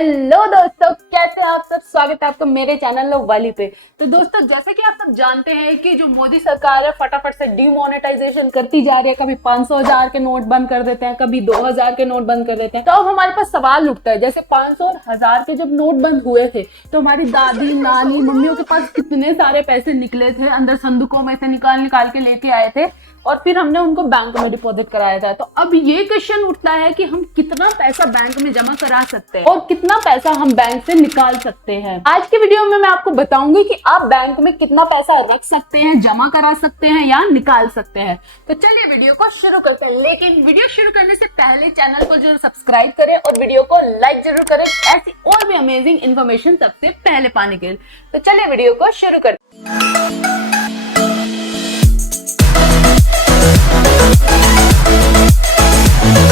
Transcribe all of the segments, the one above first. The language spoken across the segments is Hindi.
हेलो दोस्तों, कैसे हैं आप सब। स्वागत है आपका मेरे चैनल वाली पे। तो दोस्तों, जैसे कि आप सब जानते हैं कि जो मोदी सरकार है फटाफट से डीमोनेटाइजेशन करती जा रही है। कभी 500,000 के नोट बंद कर देते हैं, कभी 2,000 के नोट बंद कर देते हैं। तो अब हमारे पास सवाल उठता है, जैसे 500 और 1000 के जब नोट बंद हुए थे तो हमारी दादी नानी मम्मियों के पास कितने सारे पैसे निकले थे, अंदर संदूकों में से निकाल निकाल के लेके आए थे और फिर हमने उनको बैंक में डिपॉजिट कराया था। तो अब ये क्वेश्चन उठता है कि हम कितना पैसा बैंक में जमा करा सकते हैं और कितना पैसा हम बैंक से निकाल सकते हैं। आज के वीडियो में मैं आपको बताऊंगी कि आप बैंक में कितना पैसा रख सकते हैं, जमा करा सकते हैं या निकाल सकते हैं। तो चलिए वीडियो को शुरू करते हैं। लेकिन वीडियो शुरू करने से पहले चैनल को जरूर सब्सक्राइब करें और वीडियो को लाइक जरूर करें, ऐसी और भी अमेजिंग इन्फॉर्मेशन सबसे पहले पाने के लिए। तो चलिए वीडियो को शुरू करते हैं।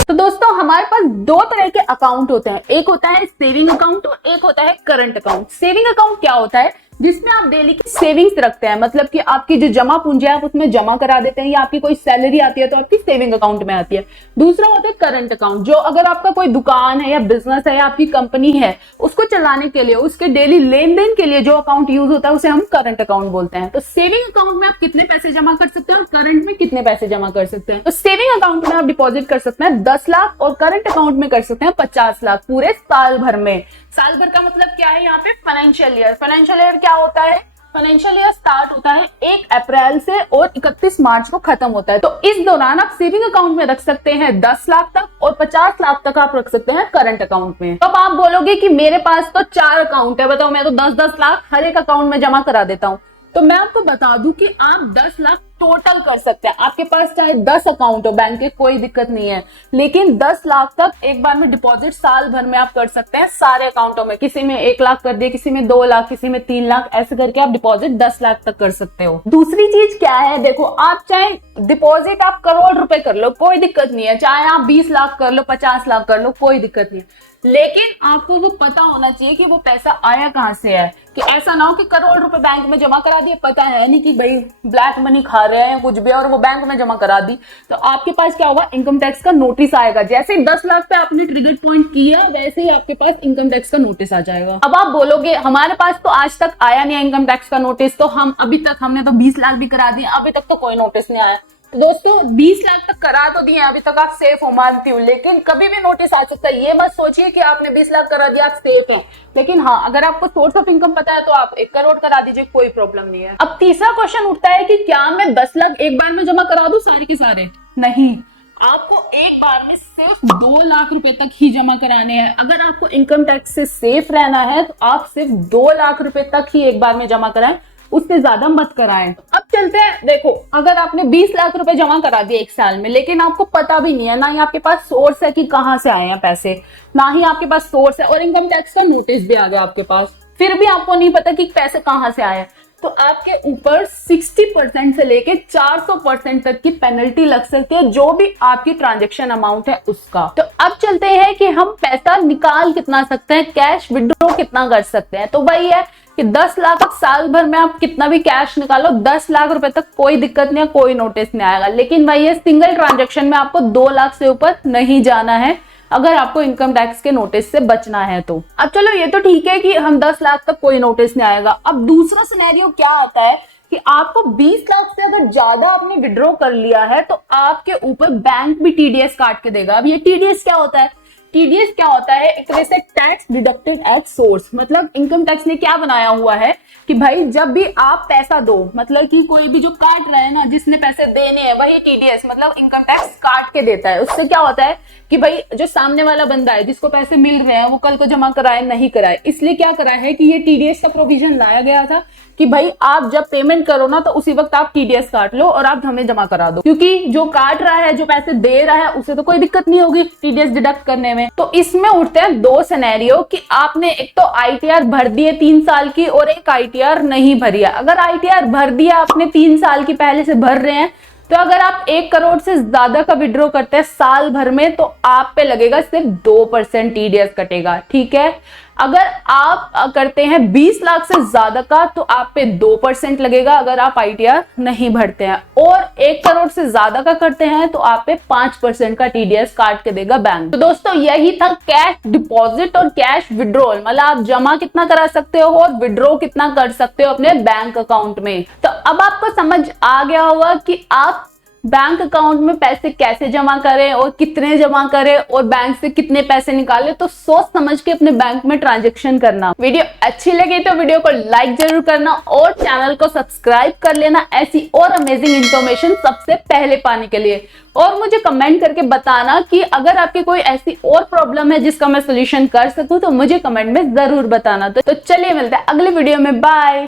तो दोस्तों, हमारे पास दो तरह के अकाउंट होते हैं, एक होता है सेविंग अकाउंट और एक होता है करंट अकाउंट। सेविंग अकाउंट क्या होता है? जिसमें आप डेली की सेविंग्स रखते हैं, मतलब कि आपकी जो जमा पूंजी है आप उसमें जमा करा देते हैं, या आपकी कोई सैलरी आती है तो आपकी सेविंग अकाउंट में आती है। दूसरा होता है करंट अकाउंट, जो अगर आपका कोई दुकान है या बिजनेस है या आपकी कंपनी है, उसको चलाने के लिए, उसके डेली लेन देन के लिए जो अकाउंट यूज होता है उसे हम करंट अकाउंट बोलते हैं। तो सेविंग अकाउंट में आप कितने पैसे जमा कर सकते हैं और करंट में कितने पैसे जमा कर सकते हैं? तो सेविंग अकाउंट में आप डिपॉजिट कर सकते हैं 10 लाख और करंट अकाउंट में कर सकते हैं 50 लाख पूरे साल भर में। साल भर का मतलब क्या है यहाँ पे? Financial year. फाइनेंशियल ईयर क्या होता है? फाइनेंशियल ईयर स्टार्ट होता है 1 अप्रैल से और 31 मार्च को खत्म होता है। तो इस दौरान आप सेविंग अकाउंट में रख सकते हैं 10 लाख तक और 50 लाख तक आप रख सकते हैं करंट अकाउंट में। तो अब आप बोलोगे कि मेरे पास तो 4 अकाउंट है, बताओ मैं तो 10-10 लाख हर एक अकाउंट में जमा करा देता हूँ। तो मैं आपको बता दूं कि आप 10 लाख टोटल कर सकते हैं। आपके पास चाहे 10 अकाउंट हो बैंक के, कोई दिक्कत नहीं है, लेकिन 10 लाख तक एक बार में डिपॉजिट साल भर में आप कर सकते हैं सारे अकाउंटों में। किसी में 1 लाख कर दिए, किसी में 2 लाख, किसी में 3 लाख, ऐसे करके आप डिपॉजिट 10 लाख तक कर सकते हो। दूसरी चीज क्या है, देखो आप चाहे डिपॉजिट आप करोड़ रुपए कर लो, कोई दिक्कत नहीं है, चाहे आप 20 लाख कर लो, 50 लाख कर लो, कोई दिक्कत नहीं है, लेकिन आपको वो पता होना चाहिए कि वो पैसा आया कहां से है। कि ऐसा ना हो कि करोड़ रुपए बैंक में जमा करा दिए, पता है नहीं कि भाई ब्लैक मनी खा रहे हैं कुछ भी, और वो बैंक में जमा करा दी, तो आपके पास क्या होगा? इनकम टैक्स का नोटिस आएगा। जैसे 10 लाख पे आपने ट्रिगर पॉइंट किया, वैसे ही आपके पास इनकम टैक्स का नोटिस आ जाएगा। अब आप बोलोगे हमारे पास तो आज तक आया नहीं है इनकम टैक्स का नोटिस, तो हम अभी तक हमने तो 20 लाख भी करा दिए, अभी तक तो कोई नोटिस नहीं आया। तो दोस्तों 20 लाख तक करा तो दिए, अभी तक आप सेफ हो, मानती हूँ, लेकिन कभी भी नोटिस आ सकता है। ये मत सोचिए कि आपने 20 लाख करा दिया आप सेफ हैं, लेकिन हाँ, अगर आपको सोर्स ऑफ इनकम पता है तो आप 1 करोड़ करा दीजिए, कोई प्रॉब्लम नहीं है। अब तीसरा क्वेश्चन उठता है कि क्या मैं 10 लाख एक बार में जमा करा दूं सारे के सारे? नहीं, आपको एक बार में सिर्फ 2 लाख रुपए तक ही जमा कराने हैं। अगर आपको इनकम टैक्स से सेफ रहना है तो आप सिर्फ 2 लाख रुपए तक ही एक बार में जमा कराएं, उससे ज्यादा मत कराएं। अब चलते हैं, देखो अगर आपने 20 लाख रुपए जमा करा दिए एक साल में, लेकिन आपको पता भी नहीं है, ना ही आपके पास सोर्स है कि कहां से आए हैं पैसे, ना ही आपके पास सोर्स है, और इनकम टैक्स का नोटिस भी आ गया आपके पास, फिर भी आपको नहीं पता कि पैसे कहां से आए, तो आपके ऊपर 60% से लेके 400% तक की पेनल्टी लग सकती है, जो भी आपकी ट्रांजैक्शन अमाउंट है उसका। तो अब चलते हैं कि हम पैसा निकाल कितना सकते हैं, कैश विड्रॉ कितना कर सकते हैं। तो वही है कि 10 लाख तक साल भर में आप कितना भी कैश निकालो, 10 लाख रुपए तक कोई दिक्कत नहीं है, कोई नोटिस नहीं आएगा। लेकिन वही है, सिंगल ट्रांजैक्शन में आपको 2 लाख से ऊपर नहीं जाना है अगर आपको इनकम टैक्स के नोटिस से बचना है तो। अब चलो ये तो ठीक है कि हम 10 लाख तक कोई नोटिस नहीं आएगा। अब दूसरा सिनेरियो क्या आता है कि आपको 20 लाख से अगर ज्यादा आपने विड्रॉ कर लिया है तो आपके ऊपर बैंक भी टीडीएस काट के देगा। अब ये टीडीएस क्या होता है? टीडीएस क्या होता है? एक तरह से टैक्स डिडक्टेड एट सोर्स। मतलब इनकम टैक्स ने क्या बनाया हुआ है कि भाई जब भी आप पैसा दो, मतलब कि कोई भी जो काट रहा है ना, जिसने पैसे देने हैं, वही टीडीएस मतलब इनकम टैक्स काट के देता है। उससे क्या होता है कि भाई जो सामने वाला बंदा है जिसको पैसे मिल रहे हैं वो कल को जमा कराए नहीं कराए, इसलिए क्या कराया है कि ये टीडीएस का प्रोविजन लाया गया था कि भाई आप जब पेमेंट करो ना तो उसी वक्त आप टीडीएस काट लो और आप हमें जमा करा दो, क्योंकि जो काट रहा है, जो पैसे दे रहा है, उसे तो कोई दिक्कत नहीं होगी टीडीएस डिडक्ट करने में। तो इसमें उठते हैं 2 सिनेरियो कि आपने एक तो आईटीआर भर दी है 3 साल की और एक आईटीआर नहीं भरी है। अगर आईटीआर भर दिया आपने 3 साल की पहले से भर रहे हैं, तो अगर आप 1 करोड़ से ज्यादा का विड्रॉ करते हैं साल भर में तो आप पे लगेगा सिर्फ 2% टीडीएस कटेगा, ठीक है। अगर आप करते हैं 20 लाख से ज्यादा का तो आप पे 2% लगेगा अगर आप ITR नहीं भरते हैं, और 1 करोड़ से ज्यादा का करते हैं तो आप पे 5% का TDS काट के देगा बैंक। तो दोस्तों यही था कैश डिपॉजिट और कैश विड्रॉल, मतलब आप जमा कितना करा सकते हो और विड्रॉ कितना कर सकते हो अपने बैंक अकाउंट में। तो अब आपको समझ आ गया होगा कि आप बैंक अकाउंट में पैसे कैसे जमा करें और कितने जमा करें और बैंक से कितने पैसे निकालें। तो सोच समझ के अपने बैंक में ट्रांजैक्शन करना। वीडियो अच्छी लगी तो वीडियो को लाइक जरूर करना और चैनल को सब्सक्राइब कर लेना ऐसी और अमेजिंग इंफॉर्मेशन सबसे पहले पाने के लिए। और मुझे कमेंट करके बताना कि अगर आपकी कोई ऐसी और प्रॉब्लम है जिसका मैं सोल्यूशन कर सकूं तो मुझे कमेंट में जरूर बताना। तो चलिए मिलते हैं अगले वीडियो में, बाय।